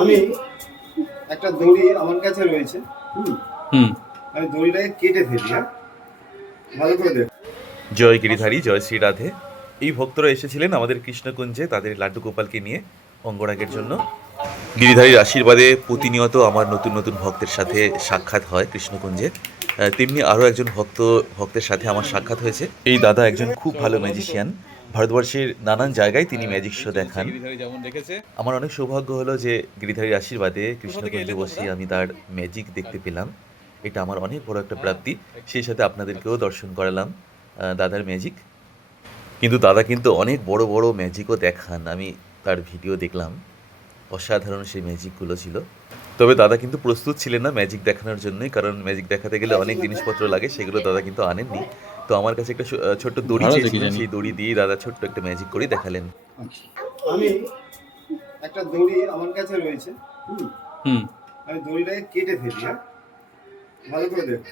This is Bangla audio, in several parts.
আমি একটা দড়ি আমার কাছে রয়েছে। আমি দড়িটাকে কেটে ফেলি। হ্যাঁ, ভালো করে দেখ। জয় গিরিধারী, জয় শ্রী রাধে। এই ভক্তরা এসেছিলেন আমাদের কৃষ্ণকুঞ্জে তাদের লাড্ডু গোপালকে নিয়ে অঙ্গরাগের জন্য। গিরিধারীর আশীর্বাদে প্রতিনিয়ত আমার নতুন নতুন ভক্তের সাথে সাক্ষাৎ হয় কৃষ্ণকুঞ্জে। তেমনি আরও একজন ভক্তের সাথে আমার সাক্ষাৎ হয়েছে। এই দাদা একজন খুব ভালো ম্যাজিশিয়ান। ভারতবর্ষের নানান জায়গায় তিনি ম্যাজিক শো দেখান। আমার অনেক সৌভাগ্য হলো যে গিরিধারীর আশীর্বাদে কৃষ্ণকুঞ্জে বসে আমি তার ম্যাজিক দেখতে পেলাম। এটা আমার অনেক বড় একটা প্রাপ্তি। সেই সাথে আপনাদেরকেও দর্শন করালাম দাদার ম্যাজিক। কিন্তু দাদা কিন্তু অনেক বড় বড় ম্যাজিকও দেখান। আমি তার ভিডিও দেখলাম, অসাধারণ সেই ম্যাজিকগুলো ছিল। তবে দাদা কিন্তু প্রস্তুত ছিলেন না ম্যাজিক দেখানোর জন্যই, কারণ ম্যাজিক দেখাতে গেলে অনেক জিনিসপত্র লাগে, সেগুলো দাদা কিন্তু আনেননি। তো আমার কাছে একটা ছোট্ট দড়ি চেয়েছিলেন, সেই দড়ি দিয়েই দাদা ছোট্ট একটা ম্যাজিক করেই দেখালেন। আমি একটা দড়ি আমার কাছে রয়েছে। আমি দড়িটাকে কেটে ফেলি। হ্যাঁ, ভালো করে দেখ।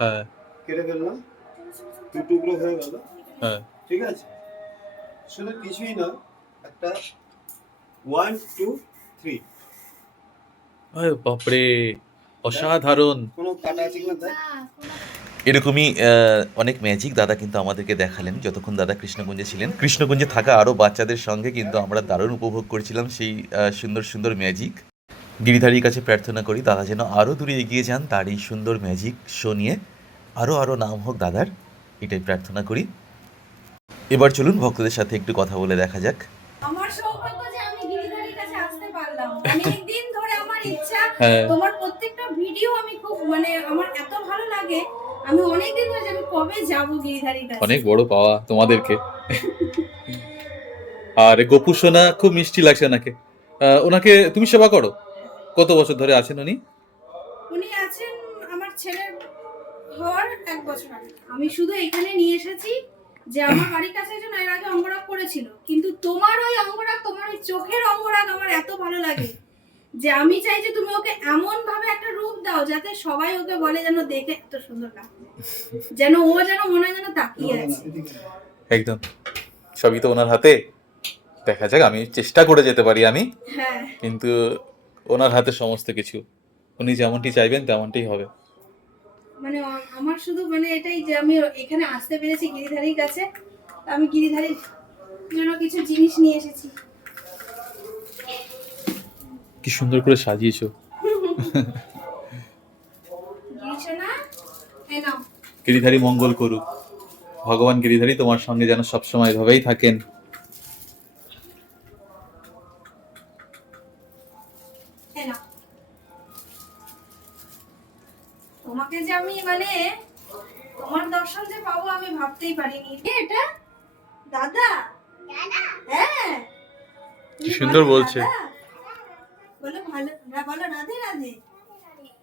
হ্যাঁ, কেটে ফেললাম, দু টুকরো হয়ে গেল। হ্যাঁ, ঠিক আছে, শুধু কিছুই না, একটা 1 2 3 আরে বাপরে, অসাধারণ। কোনো কাটা আছে কিনা দেখ। এরকমই অনেক ম্যাজিক দাদা কিন্তু আমাদেরকে দেখালেন যতক্ষণ দাদা কৃষ্ণকুঞ্জে ছিলেন। কৃষ্ণকুঞ্জে থাকা আরও বাচ্চাদের সঙ্গে কিন্তু আমরা দারুণ উপভোগ করেছিলাম সেই সুন্দর সুন্দর ম্যাজিক। গিরিধারীর কাছে প্রার্থনা করি দাদা যেন আরও দূরে এগিয়ে যান তার এই সুন্দর ম্যাজিক শো নিয়ে। আরও নাম হোক দাদার, এটাই প্রার্থনা করি। এবার চলুন ভক্তদের সাথে একটু কথা বলে দেখা যাক। আমার সৌভাগ্য যে আমি গিরিধারীর কাছে আসতে পারলাম। অনেকদিন ধরে আমার ইচ্ছা, হ্যাঁ। তোমার প্রত্যেকটা ভিডিও আমি খুব আমার এত ভালো লাগে। আমি অনেকদিন ধরে আমি কবে যাব গিরিধারীর কাছে। অনেক বড় পাওয়া তোমাদেরকে। আর গোপু সোনা খুব মিষ্টি লাগছে ওনাকে। ওনাকে তুমি সেবা করো? কত বছর ধরে আছেন উনি? উনি আছেন আমার ছেলের হওয়ার 1 বছর আগে। আমি শুধু এখানে নিয়ে এসেছি যে আমার বাড়ির কাছে একজন এর আগে অঙ্গরাগ করেছিল, কিন্তু তোমার ওই অঙ্গরাগ, তোমার ওই চোখের অঙ্গরাগ আমার এত ভালো লাগে যে আমি চাই যে তুমি ওকে এমন ভাবে একটা রূপ দাও যাতে সবাই ওকে বলে যেন দেখে এত সুন্দর লাগে, যেন ও যেন মনে হয় যেন তাকিয়ে আছে। একদম, সবই তো ওনার হাতে। দেখা যাক, আমি চেষ্টা করে যেতে পারি আমি, হ্যাঁ, কিন্তু ওনার হাতে সমস্ত কিছু। উনি যেমনটি চাইবেন তেমনটাই হবে। আমার শুধু এটাই যে আমি এখানে আসতে পেরেছি গিরিধারীর কাছে। আমি গিরিধারীর জন্য কিছু জিনিস নিয়ে এসেছি। কি সুন্দর করে সাজিয়েছো। গিরিধারী মঙ্গল করুক। ভগবান গিরিধারী তোমার সঙ্গে যেন সবসময় এভাবেই থাকেন। তোমাকে যে আমি তোমার দর্শন যে পাবো আমি ভাবতেই পারিনি। এটা দাদা, হ্যাঁ কি সুন্দর বলছে। বলো ভালো, বলো রাধে রাধে।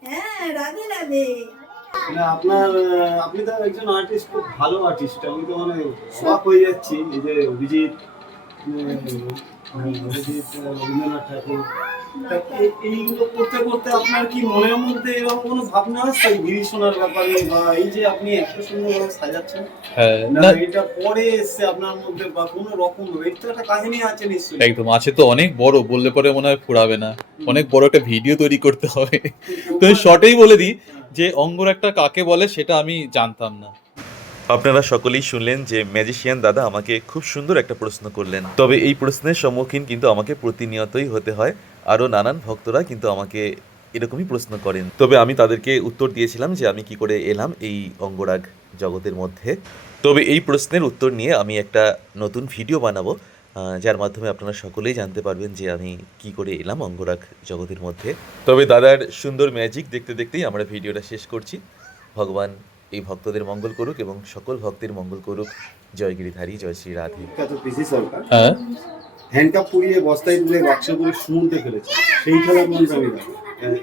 হ্যাঁ, রাধে রাধে। আপনি তো একজন আর্টিস্ট, খুব ভালো আর্টিস্ট। আমি তো অবাক হয়ে যাচ্ছি এই যে অভিজিৎ, রবীন্দ্রনাথ ঠাকুর, এইগুলো করতে করতে আপনার কি মনের মধ্যে এরকম কোনো ভাবনা আসছে গিরি শোনার ব্যাপারে, বা এই যে আপনি এত সুন্দর সাজাচ্ছেন, না এটা পরে এসছে আপনার মধ্যে, বা কোনো রকম এটা একটা কাহিনী আছে নিশ্চয়ই? একদম আছে তো, অনেক বড়, বললে পরে মনে হয় ফুরাবে না। অনেক বড় একটা ভিডিও তৈরি করতে হবে। তো শর্টেই বলে দিই যে অঙ্গরাগটা কাকে বলে সেটা আমি জানতাম না। আপনারা সকলেই শুনলেন যে ম্যাজিশিয়ান দাদা আমাকে খুব সুন্দর একটা প্রশ্ন করলেন। তবে এই প্রশ্নের সম্মুখীন কিন্তু আমাকে প্রতিনিয়তই হতে হয়। আরও নানান ভক্তরা কিন্তু আমাকে এরকমই প্রশ্ন করেন। তবে আমি তাদেরকে উত্তর দিয়েছিলাম যে আমি কি করে এলাম এই অঙ্গরাগ জগতের মধ্যে। তবে এই প্রশ্নের উত্তর নিয়ে আমি একটা নতুন ভিডিও বানাবো, যার মাধ্যমে আপনারা সকলেই জানতে পারবেন যে আমি কি করে এলাম অঙ্গরাগ জগতের মধ্যে। তবে দাদার সুন্দর ম্যাজিক দেখতে দেখতেই আমরা ভিডিওটা শেষ করছি। ভগবান এই ভক্তদের মঙ্গল করুক এবং সকল ভক্তের মঙ্গল করুক। জয় গিরিধারী, জয় শ্রী রাধে। পিসি সরকার হ্যাঁ, হ্যান্ডকাপ পুড়িয়ে বস্তায় তুলে বাক্সে করে সমুদ্রে ফেলেছে, সেই খেলার মঞ্চ আমি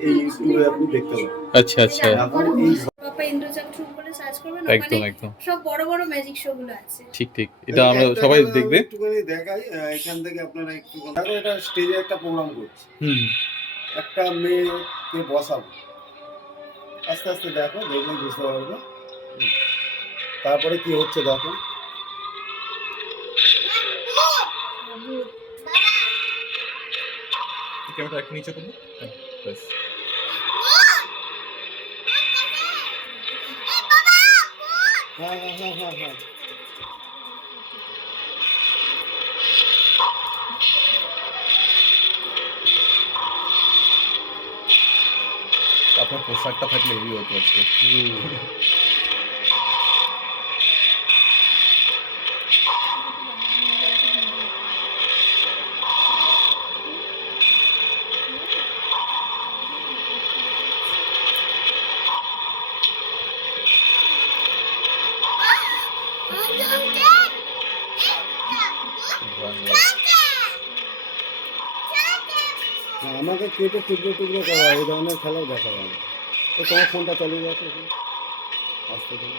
এই ইউটিউবে আপনি দেখতে পাবেন। আচ্ছা আচ্ছা, এখন এই বাবা ইন্দ্রচন্দ্র বলে সার্চ করবেন, একদম একদম সব বড় বড় ম্যাজিক শো গুলো আছে। ঠিক ঠিক, এটা আমরা সবাই দেখবে। একটুখানি দেখাই, এখান থেকে আপনারা একটু দেখো, এটা স্টেজে একটা প্রোগ্রাম করছি, একটা মেয়েকে বসাবো। আস্তে আস্তে দেখো, দেখলে বুঝতে পারবে। তারপরে কি হচ্ছে দেখো। ক্যামেরা একটু নিচে করুন, ব্যাস। হ্যাঁ হ্যাঁ হ্যাঁ হ্যাঁ হ্যাঁ আপনার পোশাকটা থাকলে হেভি হতো আজকে। আমাকে কেটে টুকরো টুকরো করা এই ধরনের খেলাও দেখা যায় না। তো তোমার ফোনটা চালিয়ে যাচ্ছে আসতে দেবে।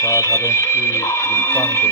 সাধারণ দুর্দান্ত।